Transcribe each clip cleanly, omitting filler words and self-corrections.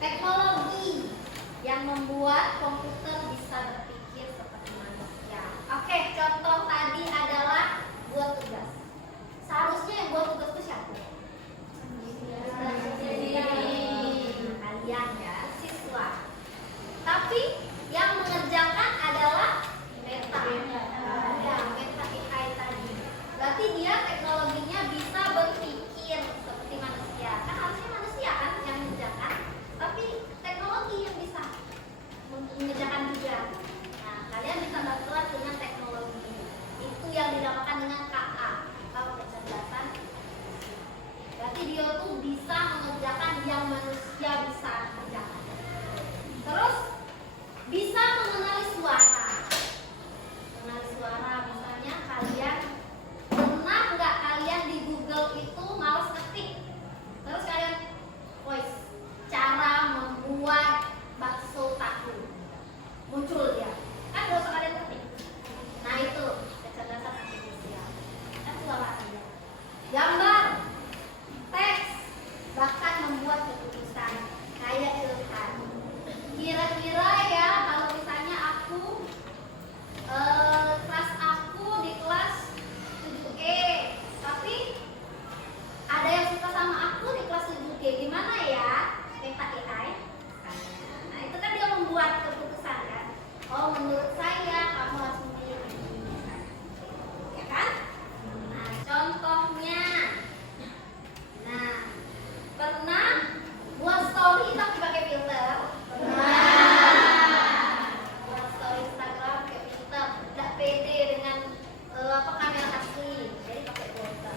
Teknologi yang membuat komputer bisa berpikir seperti manusia. Oke, contoh tadi adalah buat tugas. Seharusnya yang buat tugas itu siapa? Kalian ya, siswa. Tapi yang mengerjakan adalah Meta. Ya, Meta AI tadi. Berarti dia teknologinya bisa berpikir seperti manusia. Kan harusnya manusia kan yang mengerjakan, tapi teknologi yang bisa mengerjakan juga. Nah, kalian bisa berkelas dengan teknologi. Itu yang dinamakan dengan KA atau kecerdasan. Berarti dia tuh bisa mengerjakan yang manusia bisa kerjakan. Terus bisa mengenali suara. Mengenali suara, misalnya kalian pernah nggak kalian di Google itu males ketik, terus kalian voice cara membuat bakso tahu, muncul dia, kan nggak usah kalian ketik. Nah itu kecerdasan artifisial. Kan suara aja, gambar, teks, bahkan membuat keputusan kayak Ilham. Kira-kira ya kalau misalnya aku kelas aku di kelas 7E, tapi ada yang suka sama aku di kelas 7G, gimana ya? Meta AI. Nah itu kan dia membuat keputusan kan. Oh menurut saya kamu harus memilih ini, ya kan? Nah contohnya, nah pernah buat story tapi pakai filter? Buat story Instagram pakai filter, nggak pede dengan kamera asli, jadi pakai filter.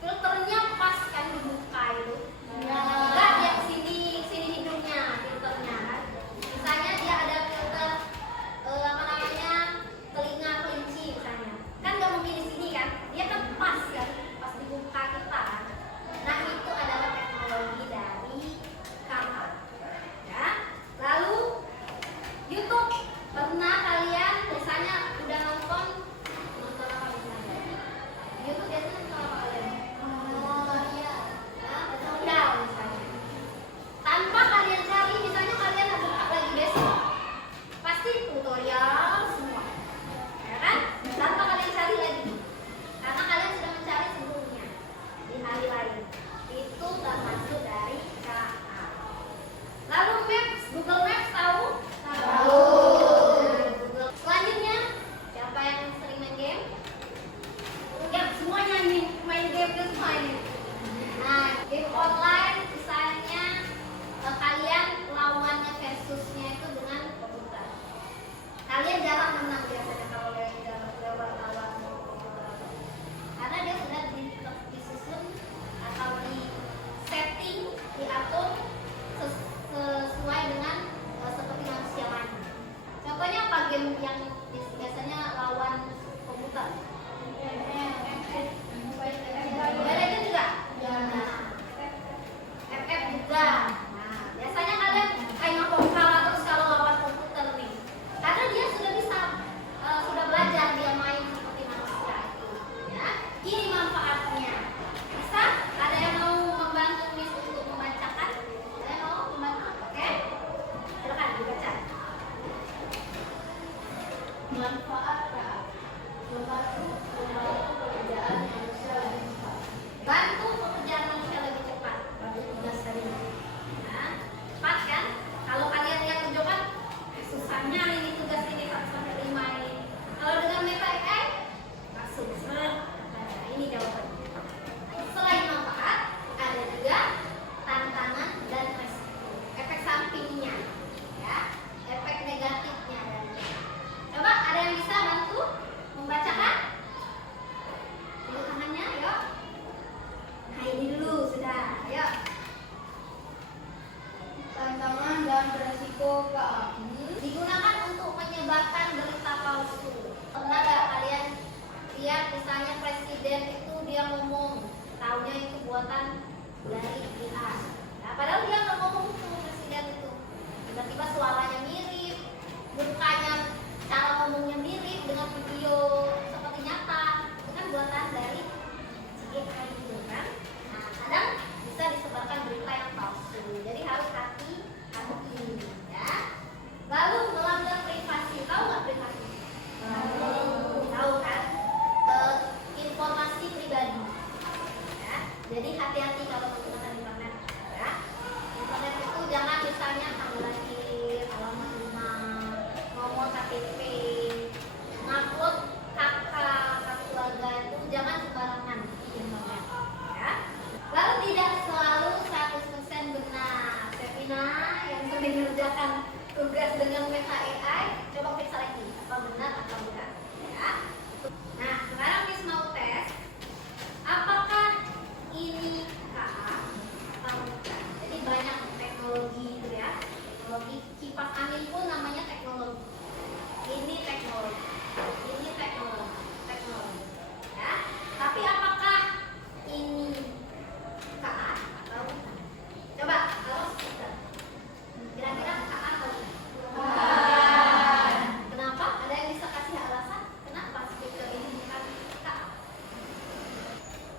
Filternya pas kan dibuka itu, nggak dia sini hidungnya filternya kan. Misalnya dia ada filter telinga kelinci misalnya, kan nggak mungkin di sini kan, dia kan pas kan, pas dibuka kita kan. Nah itu adalah teknologi dari kamera. Ya. Lalu YouTube, pernah kalian misalnya udah nonton apa misalnya? YouTube biasanya nonton apa kalian? Tutorial. Nah, tutorial misalnya. Tanpa kalian cari, misalnya kalian buka lagi besok, pasti tutorial semua, ya kan? Tanpa kalian cari lagi, karena kalian sudah mencari sebelumnya di hari lain. Itu termasuk dari KA. Lalu Maps, Google Maps tahu? Tahu. Google. Selanjutnya, siapa yang sering main game? Ya, semuanya nih main game itu semua ini. Nah, game online misalnya kalian lawannya versusnya itu dengan komputer. Kalian jarang menang biasanya kalau lewat lawan komputer, karena dia sudah disusun atau di setting, diatur sesuai dengan seperti manusia main. Contohnya apa game yang biasanya lawan komputer? Mobile Legends juga? FF juga. Nah, biasanya kalian kayak kalah terus kalau lawan komputer nih, karena dia sudah bisa sudah belajar dia main seperti manusia itu. Ya, ini manfaatnya. Bisa? Ada yang mau membantu Miss untuk membacakan? Ada yang mau membantu? Oke? Silakan dibaca. Manfaat KA. Membantu pekerjaan manusia lebih cepat. Bantu pekerjaan manusia lebih cepat. Bantu tugas hari ini. Nah, cepat kan? Kalau kalian lihat tunjukkan, susahnya ini tugas ini 1-5 ini. Kalau dengan Meta AI, langsung seret. Nah, ini jawabannya. Selain manfaat, ada juga tantangan dan resiko. Efek sampingnya, ya, efek negatifnya. Coba ada yang bisa bantu membacakan? Tunjuk tangannya, yuk. Nah ini dulu sudah, ayo. Tantangan dan resiko KA. Digunakan untuk menyebarkan berita palsu. Pernah nggak kalian lihat misalnya presiden itu dia ngomong, taunya itu buatan dari IA. Nah, padahal dia nggak ngomong itu presiden itu. Tiba-tiba suaranya mirip, mukanya, cara ngomongnya mirip dengan video seperti nyata. Itu kan buatan dari AI gitu kan. Nah, kadang bisa disebarkan berita yang palsu. Jadi harus hati-hati mengerjakan tugas dengan meta AI, coba periksa lagi apa benar atau enggak. Ya. Nah, sekarang Miss mau tes apakah ini KA atau bukan. Jadi banyak teknologi itu ya. Teknologi kipas angin pun namanya teknologi. Ini teknologi. Ini teknologi. Teknologi. Ya. Tapi apakah ini KA atau bukan? Coba kalau kira-kira KA atau bukan? Kenapa? Ada yang bisa kasih alasan? Kenapa speaker ini bukan KA?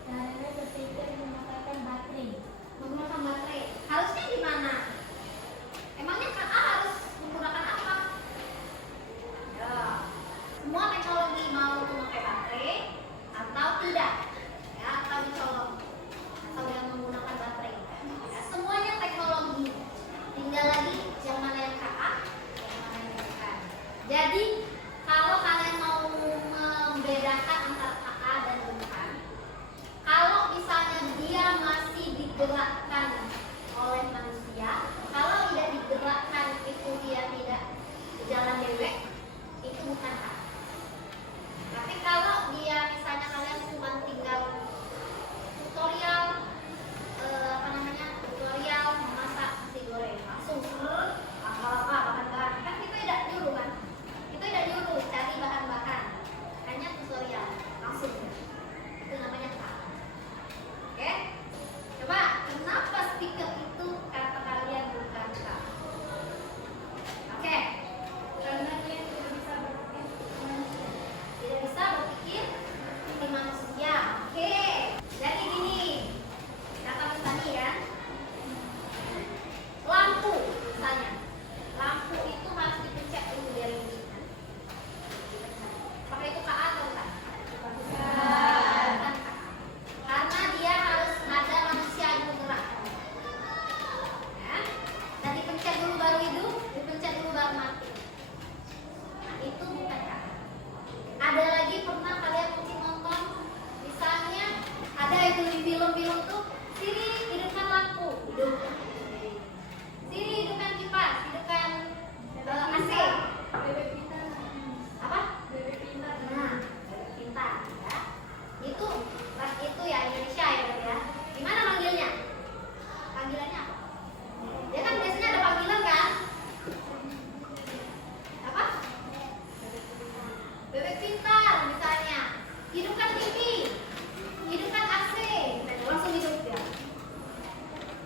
Karena speaker menggunakan baterai. Menggunakan baterai. Harusnya di mana? Emangnya KA harus menggunakan apa? Ya. Semua teknologi mau memakai baterai atau tidak? Ya, atau dicolok atau yang menggunakan baterai. Ya, semuanya teknologi. Tinggal lagi yang mana yang KA, yang mana yang bukan. Jadi kalau kalian mau membedakan antara KA dan bukan, kalau misalnya dia masih digerakkan oleh manusia, kalau tidak digerakkan itu dia tidak berjalan dewek, itu bukan KA. Tapi kalau dia misalnya kalian cuma tinggal tutorial tutorial memasak nasi goreng langsung apa bahan-bahan kan kita tidak nyuruh kan, kita tidak nyuruh cari bahan-bahan, hanya tutorial langsung itu namanya KA. Oke, coba kenapa speaker itu kata kalian bukan KA? Oke, Karena dia tidak bisa berpikir seperti manusia. tidak bisa berpikir seperti manusia. Oke, jadi gini kata Mas tadi ya, lampu misalnya, lampu itu harus dipencet dulu dari ini. Apakah itu KA atau bukan? Bukan KA. Karena dia harus ada manusia yang menggerakkan. Ya. Dan dipencet dulu baru hidup, dipencet dulu baru mati. Nah, itu bukan KA. Ada lagi pernah kalian mungkin nonton, misalnya ada itu di film-film tuh, Siri hidupkan lampu, hidupkan. Siri hidupkan kipas, hidupkan AC. Bebek pintar. Apa? Bebek pintar. Nah, pintar ya. Itu ya Indonesia ya berarti ya. Gimana manggilnya? Panggilannya apa? Dia kan biasanya ada panggilan kan? Apa? Bebek pintar misalnya. Hidupkan TV, hidupkan AC, langsung hidup ya.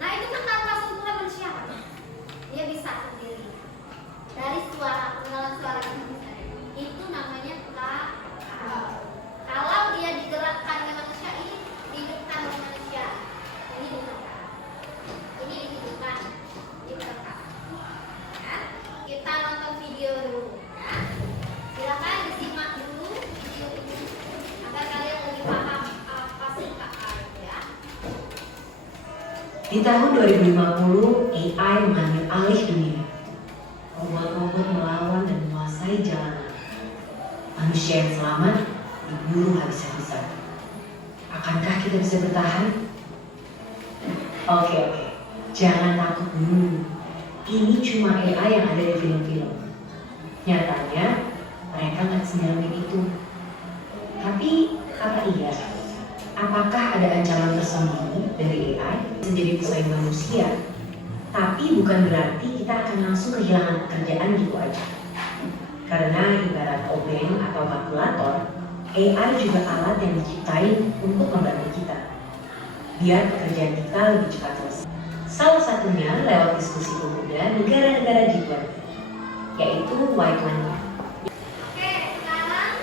Nah itu kan tanpa sentuhan manusia kan? Dia bisa sendiri. Dari suara, pengenalan suara itu namanya KA. Kalau dia digerakkan oleh manusia, ini dihidupkan oleh manusia. Ini bukan KA. Ini dihidupkan, ini bukan KA. Ya. Kita nonton video dulu. Ya. Silakan disimak dulu video ini agar kalian lebih paham apa sih KA itu ya. Di tahun 2050, AI mengambil alih dunia. Robot-robot melawan dan menguasai jalanan. Manusia yang selamat diburu habis-habisan. Akankah kita bisa bertahan? Oke. Jangan takut dulu. Ini cuma AI yang ada di film-film. Nyatanya, mereka nggak senyambit itu. Tapi, apa iya? Apakah ada ancaman tersembunyi dari AI menjadi pesaing manusia? Tapi bukan berarti kita akan langsung kehilangan pekerjaan gitu aja. Karena ibarat obeng atau kalkulator, AI juga alat yang diciptain untuk membantu kita. Biar pekerjaan kita lebih cepat selesai. Salah satunya lewat diskusi pemuda negara-negara G20, yaitu Y20. Oke, sekarang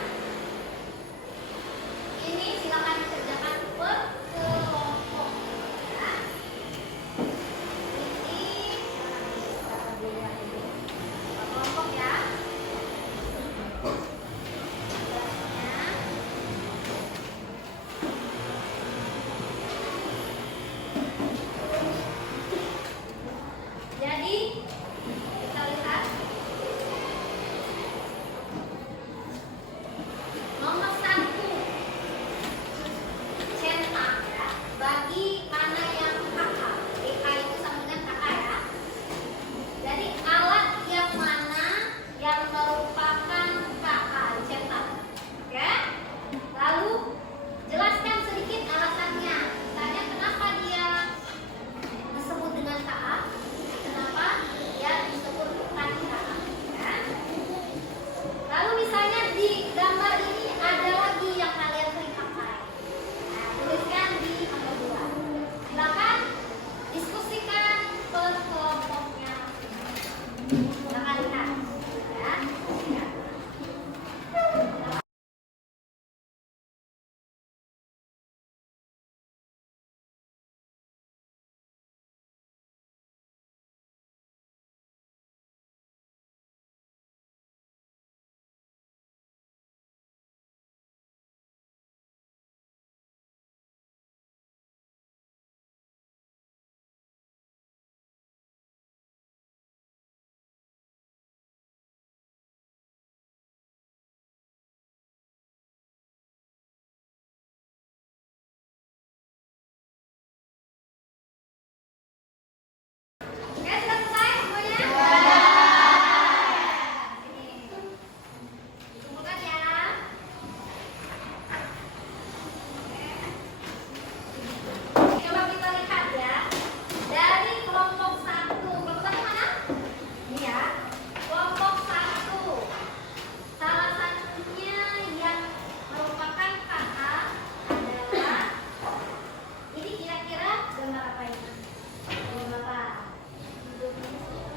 ini silakan dikerjakan per kelompok ya. Ini per kelompok ya. Jadi kita lihat Silakan lihat. Ya. Lihat. Oke, sudah selesai semuanya? Ini. Kumpulkan ya. Coba kita lihat ya. Dari kelompok 1. Kelompok 1 mana? Ini ya. Kelompok 1. Salah satunya yang merupakan kakak adalah ini kira-kira gambar apa ini? Gambar apa?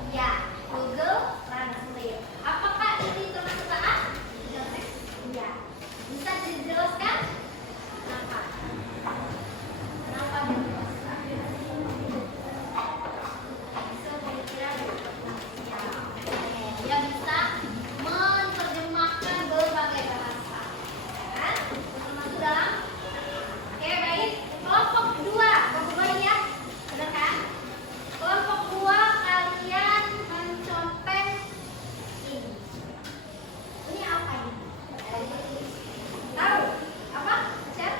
Ya, Google Translate. Apakah ini termasuk A? Iya. Bisa dijelaskan? Kenapa? Kenapa dia termasuk A? Bisa kira-kira ya. Dia bisa menerjemahkan berbagai bahasa. Ya, termasuk dalam. Oke, baik. Kelompok 2, kelompok 2 ini ya. Benar kan? Kelompok 2 kalian mencontek ini. Ini apa ini? Tahu? Apa? Cep?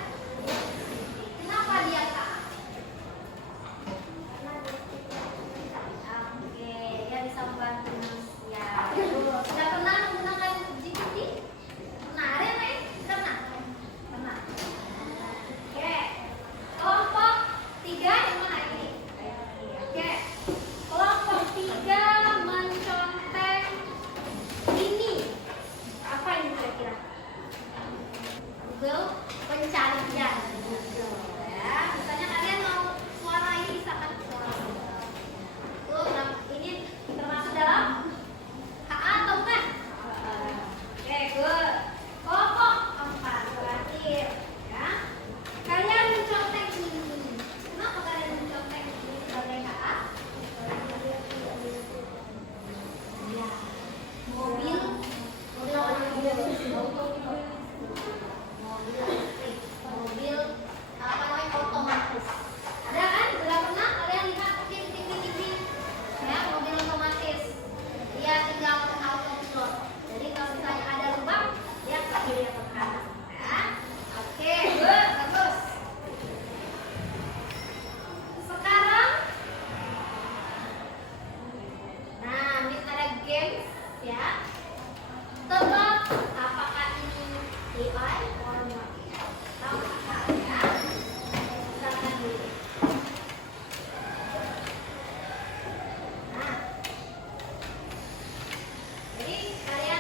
Kenapa dia tak? Oke, dia bisa membantu manusia. Sudah pernah menggunakan GPT? Pernah? Ada yang lain? Pernah? Pernah. Oke. Kelompok 3 yang mana ini? Oke. Kelompok 3 mencontek ini. Apa ini kira-kira? Google pencarian Google ya. Misalnya kalian mau suara ini bisa kan suara. Ini termasuk dalam HA atau bukan? Oke, good. Kelompok 4 terakhir ya. Kalian mencontek ini. Kenapa kalian mencontek ini sebagai HA? Ya, mobil listrik, mobil apa namanya otomatis. Ada kan? Sudah pernah kalian lihat mungkin di TV ya, mobil otomatis. Dia tinggal auto slot. Jadi kalau misalnya ada lubang, dia ke kiri atau ke kanan. Ya. Oke, good, bagus. Sekarang, nah ini ada games ya. Tebak apakah ini AI or not? Tahu nggak ya? Silakan dulu. Nah, jadi kalian